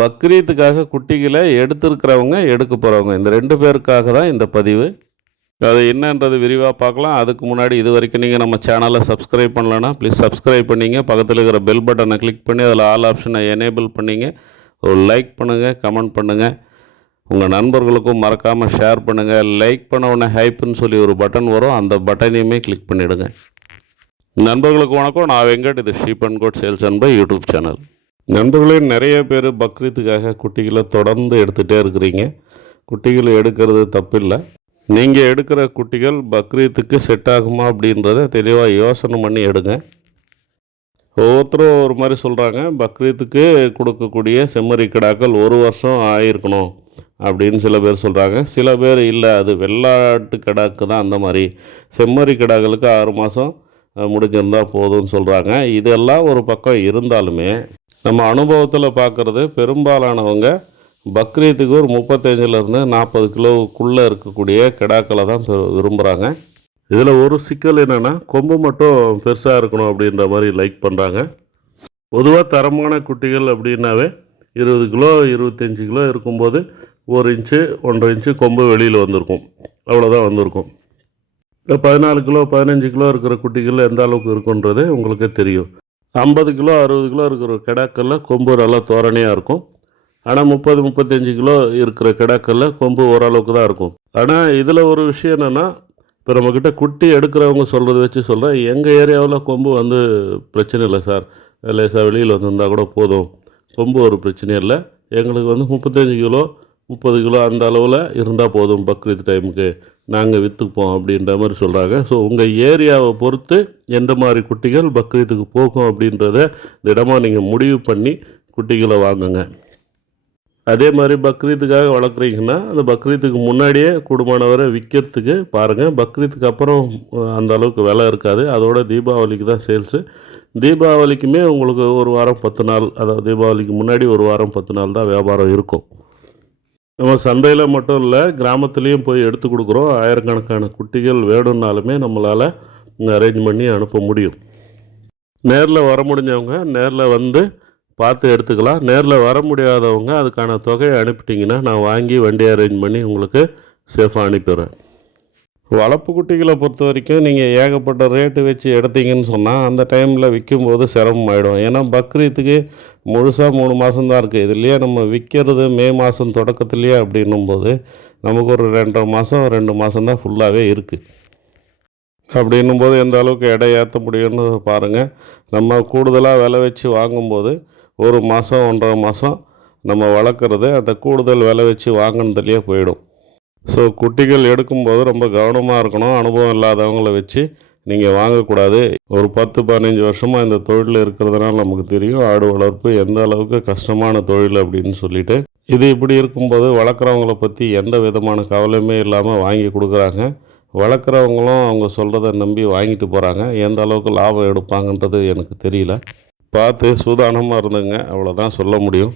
பக்ரீத்துக்காக குட்டிகளை எடுத்திருக்கிறவங்க, எடுக்க போகிறவங்க இந்த 2 பேருக்காக தான் இந்த பதிவு. அது என்னன்றது விரிவாக பார்க்கலாம். அதுக்கு முன்னாடி இது வரைக்கும் நீங்கள் நம்ம சேனலை சப்ஸ்கிரைப் பண்ணலன்னா ப்ளீஸ் சப்ஸ்கிரைப் பண்ணிங்க. பக்கத்தில் இருக்கிற பெல் பட்டனை கிளிக் பண்ணி அதில் ஆல் ஆப்ஷனை எனேபிள் பண்ணிங்க. ஒரு லைக் பண்ணுங்கள், கமெண்ட் பண்ணுங்கள். உங்கள் நண்பர்களுக்கும் மறக்காமல் ஷேர் பண்ணுங்கள். லைக் பண்ண உடனே ஹைப்புன்னு சொல்லி ஒரு பட்டன் வரும், அந்த பட்டனையுமே கிளிக் பண்ணிவிடுங்க. நண்பர்களுக்கு வணக்கம். நான் வெங்கட். இது sheep and goat sales and buy YouTube channel. நண்பர்களே, நிறைய பேர் பக்ரீத்துக்காக குட்டிகளை தொடர்ந்து எடுத்துகிட்டே இருக்கிறீங்க. குட்டிகளை எடுக்கிறது தப்பில்லை. நீங்கள் எடுக்கிற குட்டிகள் பக்ரீத்துக்கு செட் ஆகுமா அப்படின்றத தெளிவாக யோசனை பண்ணி எடுங்க. ஒவ்வொருத்தரும் ஒரு மாதிரி சொல்கிறாங்க. பக்ரீத்துக்கு கொடுக்கக்கூடிய செம்மறி கிடாக்கள் 1 வருஷம் ஆகிருக்கணும் அப்படின்னு சில பேர் சொல்கிறாங்க. சில பேர் இல்லை, அது வெள்ளாட்டு கிடாக்கு தான், அந்த மாதிரி செம்மறி கிடாக்களுக்கு 6 மாதம் முடிஞ்சிருந்தால் போதும்னு சொல்கிறாங்க. இதெல்லாம் ஒரு பக்கம் இருந்தாலுமே நம்ம அனுபவத்தில் பார்க்குறது, பெரும்பாலானவங்க பக்ரீத்துக்கு ஒரு 35லேருந்து 40 கிலோவுக்குள்ளே இருக்கக்கூடிய கிடாக்களை தான் விரும்புகிறாங்க. இதில் ஒரு சிக்கல் என்னென்னா, கொம்பு மட்டும் பெருசாக இருக்கணும் அப்படின்ற மாதிரி லைக் பண்ணுறாங்க. பொதுவாக தரமான குட்டிகள் அப்படின்னாவே 20 கிலோ 25 கிலோ இருக்கும்போது 1 இன்ச்சு 1.5 இன்ச்சு கொம்பு வெளியில் வந்திருக்கும், அவ்வளோதான் வந்திருக்கும். இப்போ 14 கிலோ 15 கிலோ இருக்கிற குட்டிகள் எந்த அளவுக்கு இருக்குன்றது உங்களுக்கே தெரியும். 50 கிலோ 60 கிலோ இருக்கிற கிடாக்களில் கொம்பு நல்லா தோரணையாக இருக்கும். ஆனால் 30-35 கிலோ இருக்கிற கிடாக்களில் கொம்பு ஓரளவுக்கு தான் இருக்கும். ஆனால் இதில் ஒரு விஷயம் என்னென்னா, இப்போ நம்மக்கிட்ட குட்டி எடுக்கிறவங்க சொல்கிறத வச்சு சொல்கிறேன். எங்கள் ஏரியாவில் கொம்பு பிரச்சனை இல்லை சார், லேசாக வெளியில் வந்திருந்தால் கூட போதும், கொம்பு ஒரு பிரச்சனையும் இல்லை, எங்களுக்கு 35 கிலோ 30 கிலோ அந்த அளவில் இருந்தால் போதும், பக்ரீத் டைமுக்கு நாங்கள் விற்றுப்போம் அப்படின்ற மாதிரி சொல்கிறாங்க. ஸோ உங்கள் ஏரியாவை பொறுத்து எந்த மாதிரி குட்டிகள் பக்ரீத்துக்கு போகும் அப்படின்றத திடமாக நீங்கள் முடிவு பண்ணி குட்டிகளை வாங்குங்க. அதே மாதிரி பக்ரீத்துக்காக வளர்க்குறீங்கன்னா அந்த பக்ரீத்துக்கு முன்னாடியே கூடுமானவரை விற்கிறதுக்கு பாருங்கள். பக்ரீத்துக்கு அப்புறம் அந்த அளவுக்கு விலை இருக்காது. அதோட தீபாவளிக்கு தான் சேல்ஸு. தீபாவளிக்குமே உங்களுக்கு 1 வாரம் 10 நாள், அதாவது தீபாவளிக்கு முன்னாடி 1 வாரம் 10 நாள் தான் வியாபாரம் இருக்கும். நம்ம சந்தையில் மட்டும் இல்லை, கிராமத்துலேயும் போய் எடுத்து கொடுக்குறோம். ஆயிரக்கணக்கான குட்டிகள் வேணும்னாலுமே நம்மளால் அரேஞ்ச் பண்ணி அனுப்ப முடியும். நேரில் வர முடிஞ்சவங்க நேரில் பார்த்து எடுத்துக்கலாம். நேரில் வர முடியாதவங்க அதுக்கான தொகையை அனுப்பிட்டிங்கன்னா நான் வாங்கி வண்டி அரேஞ்ச் பண்ணி உங்களுக்கு சேஃபாக அனுப்பிடுறேன். வளர்ப்பு குட்டிகளை பொறுத்த வரைக்கும் நீங்கள் ஏகப்பட்ட ரேட்டு வச்சு எடுத்தீங்கன்னு சொன்னால் அந்த டைமில் விற்கும்போது சிரமமாயிடும். ஏன்னா பக்ரீத்துக்கு முழுசாக 3 மாதம் தான் இருக்குது. இதுலேயே நம்ம விற்கிறது மே மாதம் தொடக்கத்துலேயே அப்படின்னும்போது நமக்கு ஒரு 2.5 மாதம் 2 மாதம் தான் ஃபுல்லாகவே இருக்குது. அப்படின்னும்போது எந்த அளவுக்கு எடை ஏற்ற முடியும்னு பாருங்கள். நம்ம கூடுதலாக விலை வச்சு வாங்கும்போது 1 மாதம் 1.5 மாதம் நம்ம வளர்க்குறது அந்த கூடுதல் விலை வச்சு வாங்கினதுலேயே போயிடும். ஸோ குட்டிகள் எடுக்கும்போது ரொம்ப கவனமாக இருக்கணும். அனுபவம் இல்லாதவங்கள வச்சு நீங்கள் வாங்கக்கூடாது. ஒரு 10-15 வருஷமாக இந்த தொழிலில் இருக்கிறதுனால நமக்கு தெரியும் ஆடு வளர்ப்பு எந்த அளவுக்கு கஷ்டமான தொழில் அப்படின்னு சொல்லிட்டு. இது இப்படி இருக்கும்போது வளர்க்குறவங்கள பற்றி எந்த விதமான கவலையுமே இல்லாமல் வாங்கி கொடுக்குறாங்க. வளர்க்குறவங்களும் அவங்க சொல்கிறத நம்பி வாங்கிட்டு போகிறாங்க. எந்த அளவுக்கு லாபம் எடுப்பாங்கன்றது எனக்கு தெரியல. பார்த்து சூதானமாக இருந்துங்க, அவ்வளோதான் சொல்ல முடியும்.